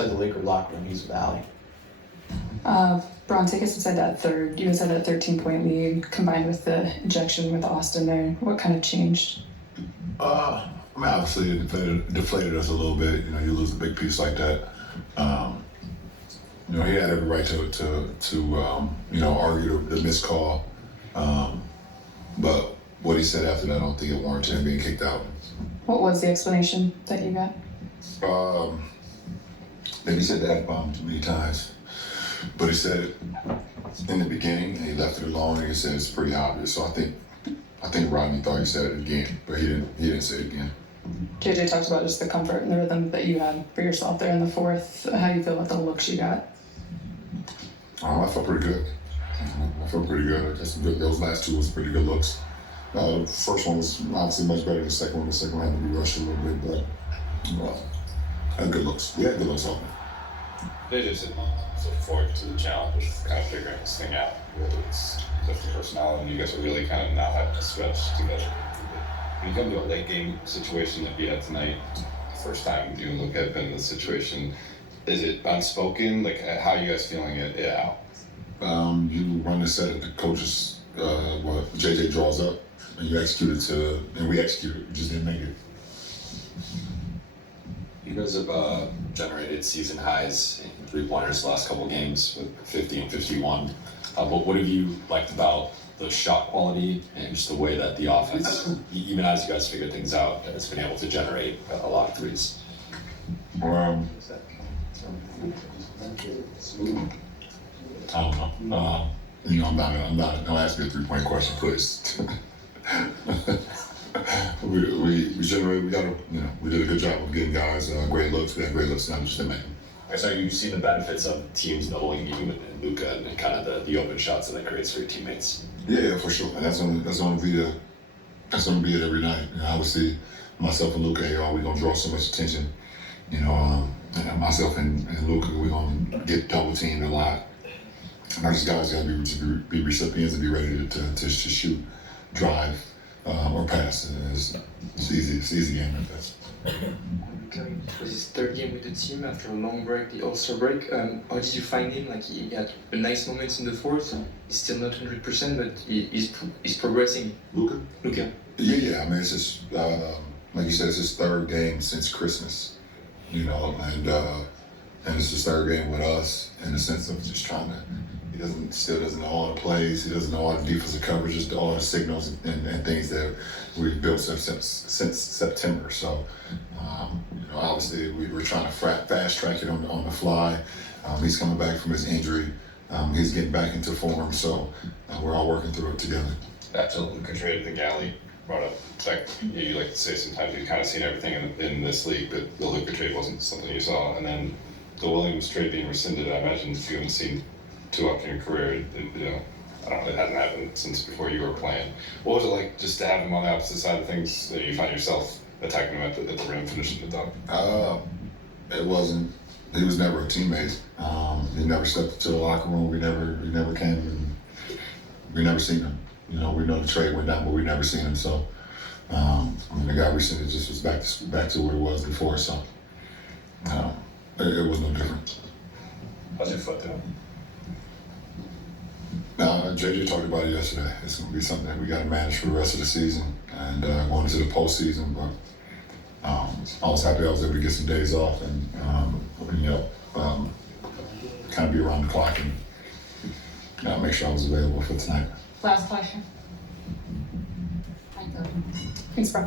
inside the Lakers locker room, he's with Allie. Bron, take us inside that third. You guys had that 13-point lead combined with the injection with Austin there. What kind of changed? I mean, obviously it deflated us a little bit. You know, you lose a big piece like that. You know, he had every right to you know, argue the missed call. But what he said after that, I don't think it warranted him being kicked out. What was the explanation that you got? Maybe he said the F-bomb too many times. But he said it in the beginning, and he left it alone, and he said it's pretty obvious. So I think Rodney thought he said it again, but he didn't say it again. JJ talked about just the comfort and the rhythm that you had for yourself there in the fourth. How do you feel about the looks you got? I felt pretty good. I felt pretty good. I guess those last two was pretty good looks. The first one was obviously much better than the second one. The second one had to be rushed a little bit, but had good looks. We had good looks on it. They just look forward to the challenge of kind of figuring this thing out. Whether it's different personality, and you guys are really kind of now having to stretch together. When you come to a late game situation like you had tonight, first time you and Luka have been in this situation, is it unspoken? Like, how are you guys feeling it out? You run the set that the coaches, what JJ draws up, and you execute it and we executed it. We just didn't make it. You guys have generated season highs in three-pointers the last couple of games with 50 and 51. What have you liked about the shot quality and just the way that the offense, even as you guys figure things out, has been able to generate a lot of threes? I don't know. You know, I'm not. Don't ask me a 3-point question, please. we generated. We got we did a good job of getting guys great looks. We had great looks. Now just didn't make them. So you've seen the benefits of teams doubling you and Luka and kind of the open shots that creates for your teammates. Yeah, for sure. And that's gonna be it every night. You know, obviously, myself and Luka, we gonna draw so much attention. You know, and myself and Luka, we gonna get double teamed a lot. And our guys gotta be recipients and be ready to shoot, drive, or pass. It's easy. It's easy game like that. It was his third game with the team after a long break, the All-Star break. How did you find him? Like, he had a nice moments in the fourth. He's still not 100%, but he's progressing. Luka? Yeah. I mean, it's just like you said, it's his third game since Christmas. You know, and it's his third game with us in the sense of just trying to. He still doesn't know all the plays. He doesn't know all the defensive coverages, all the signals and things that we've built since September. So, you know, obviously we're trying to fast track it on the fly. He's coming back from his injury. He's getting back into form. So we're all working through it together. That's a Luka trade the Galley brought up. Like you like to say, sometimes you've kind of seen everything in this league, but the Luka trade wasn't something you saw. And then the Williams trade being rescinded, I imagine if you haven't seen two up in your career, you know, I don't know, it hasn't happened since before you were playing. What was it like just to have him on the opposite side of things, that you find yourself attacking him at the rim, finishing the dunk? It wasn't. He was never a teammate. He never stepped into the locker room. We never came, and we never seen him. You know, we know the trade went down, but we never seen him. So, when the guy rescinded, just was back to where it was before. So, it was no different. How's your foot doing? JJ talked about it yesterday. It's going to be something that we got to manage for the rest of the season and going into the postseason. But I was happy I was able to get some days off and kind of be around the clock and make sure I was available for tonight. Last question. Thanks, bro.